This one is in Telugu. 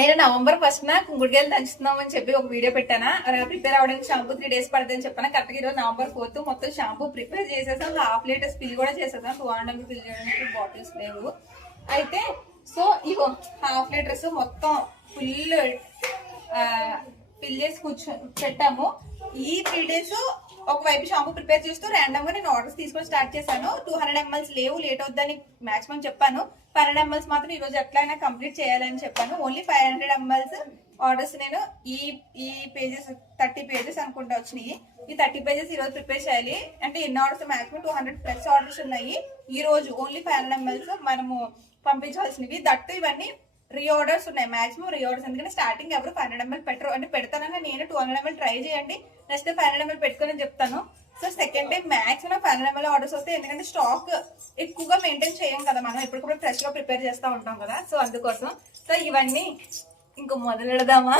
నేను నవంబర్ 1st కుంకుడుకాయలు దంచుతున్నామని చెప్పి ఒక వీడియో పెట్టానా. ప్రిపేర్ అవడానికి షాంపూ 3 days పడుతుందని చెప్పాను. కరెక్ట్గా ఈరోజు నవంబర్ 4th మొత్తం షాంపూ ప్రిపేర్ చేసేసాం. హాఫ్ లీటర్ స్పిల్ కూడా చేసేసాం. 200 ml ఫిల్ చేయడానికి బాటిల్స్ లేవు. అయితే సో ఇగో హాఫ్ లీటర్స్ మొత్తం ఫుల్ ఫిల్ చేసి పెట్టాము. ఈ 3 days ఒకవైపు షాంపూ ప్రిపేర్ చేస్తూ ర్యాండమ్ గా నేను ఆర్డర్స్ తీసుకొని స్టార్ట్ చేశాను. 200 ml లేవు, లేట్ అవుద్దని మాక్సిమం చెప్పాను. 500 ml మాత్రం ఈ రోజు ఎట్లయినా కంప్లీట్ చేయాలని చెప్పాను. ఓన్లీ 500 ml ఆర్డర్స్ నేను ఈ పేజెస్ 30 pages అనుకుంటా వచ్చినాయి. ఈ 30 pages ఈ రోజు ప్రిపేర్ చేయాలి. అంటే ఎన్ని ఆర్డర్స్, మాక్సిమం 200+ ఆర్డర్స్ ఉన్నాయి ఈ రోజు. ఓన్లీ 500 ml మనము పంపించాల్సినవి. దట్టు ఇవన్నీ రీఆర్డర్స్ ఉన్నాయి, మాక్సిమం రీఆర్డర్స్. ఎందుకంటే స్టార్టింగ్ ఎవరు 500 ml పెట్టరు. అంటే పెడతానని నేను 200 ml ట్రై చేయండి, నెక్స్ట్ 500 ml పెట్టుకొని చెప్తాను. So second time maximum 500 ml orders వస్తాయి. ఎందుకంటే స్టాక్ ఎక్కువగా మెయింటైన్ చేయం కదా మనం, ఎప్పటికప్పుడు ఫ్రెష్ గా ప్రిపేర్ చేస్తూ ఉంటాం కదా. సో అందుకోసం. సో ఇవన్నీ ఇంకో మొదలెడదామా.